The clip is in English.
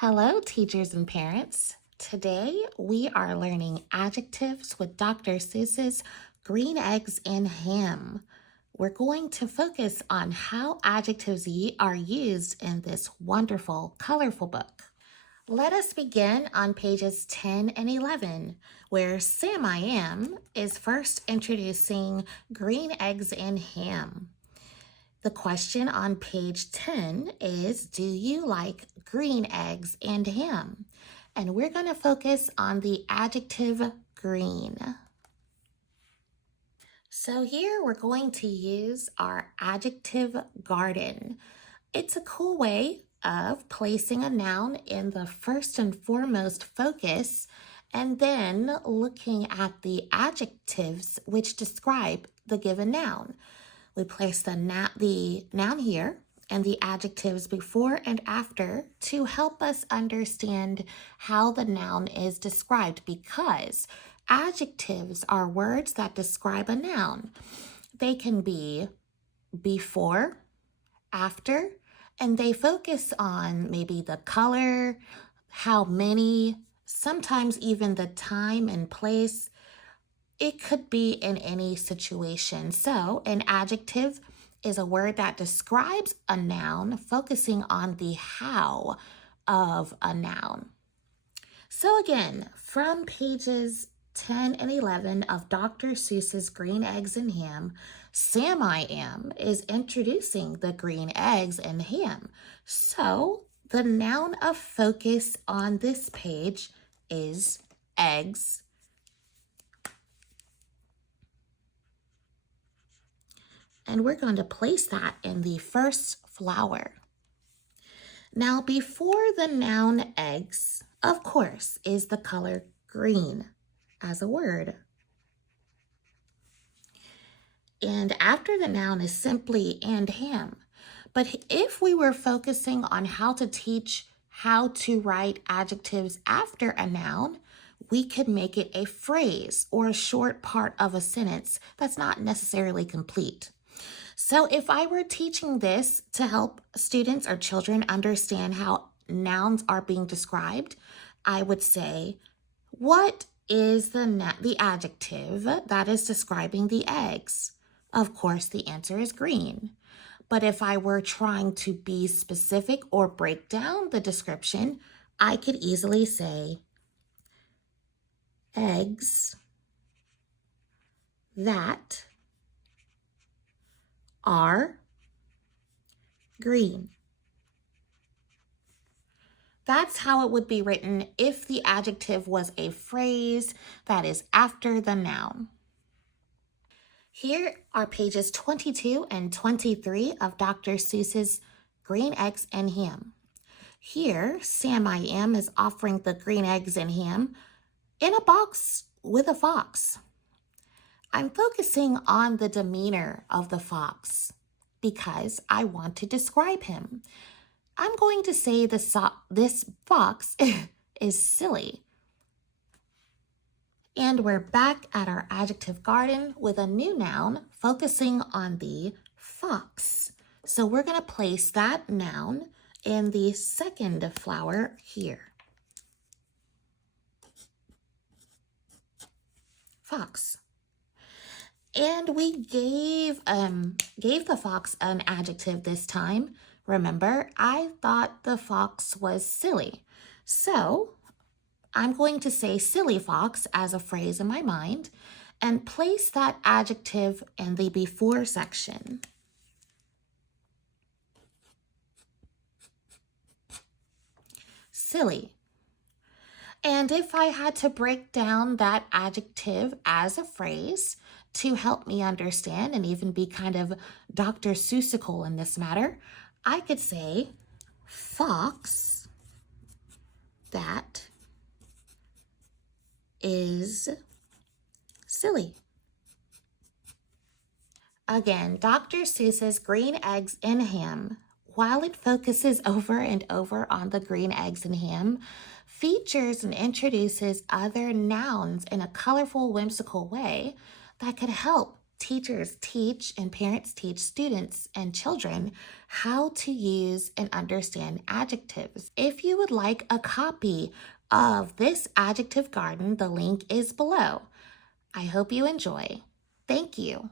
Hello, teachers and parents. Today we are learning adjectives with Dr. Seuss's Green Eggs and Ham. We're going to focus on how adjectives are used in this wonderful, colorful book. Let us begin on pages 10 and 11, where Sam I Am is first introducing green eggs and ham. The question on page 10 is, do you like green eggs and ham? And we're going to focus on the adjective green. So here we're going to use our adjective garden. It's a cool way of placing a noun in the first and foremost focus and then looking at the adjectives which describe the given noun. We place the noun here and the adjectives before and after to help us understand how the noun is described, because adjectives are words that describe a noun. They can be before, after, and they focus on maybe the color, how many, sometimes even the time and place. It could be in any situation. So an adjective is a word that describes a noun, focusing on the how of a noun. So again, from pages 10 and 11 of Dr. Seuss's Green Eggs and Ham, Sam I Am is introducing the green eggs and ham. So the noun of focus on this page is eggs. And we're going to place that in the first flower. Now, before the noun eggs, of course, is the color green as a word. And after the noun is simply and ham. But if we were focusing on how to teach how to write adjectives after a noun, we could make it a phrase or a short part of a sentence that's not necessarily complete. So if I were teaching this to help students or children understand how nouns are being described, I would say, what is the adjective that is describing the eggs? Of course, the answer is green. But if I were trying to be specific or break down the description, I could easily say, eggs that are green. That's how it would be written if the adjective was a phrase that is after the noun. Here are pages 22 and 23 of Dr. Seuss's Green Eggs and Ham. Here, Sam I Am is offering the green eggs and ham in a box with a fox. I'm focusing on the demeanor of the fox because I want to describe him. I'm going to say this fox is silly. And we're back at our adjective garden with a new noun focusing on the fox. So we're going to place that noun in the second flower here. Fox. And we gave the fox an adjective this time. Remember, I thought the fox was silly. So I'm going to say silly fox as a phrase in my mind and place that adjective in the before section. Silly. And if I had to break down that adjective as a phrase to help me understand and even be kind of Dr. Seussical in this matter, I could say fox that is silly. Again, Dr. Seuss's Green Eggs and Ham, while it focuses over and over on the green eggs and ham, features and introduces other nouns in a colorful, whimsical way that could help Teachers teach and parents teach students and children how to use and understand adjectives. If you would like a copy of this Adjective Garden, the link is below. I hope you enjoy. Thank you.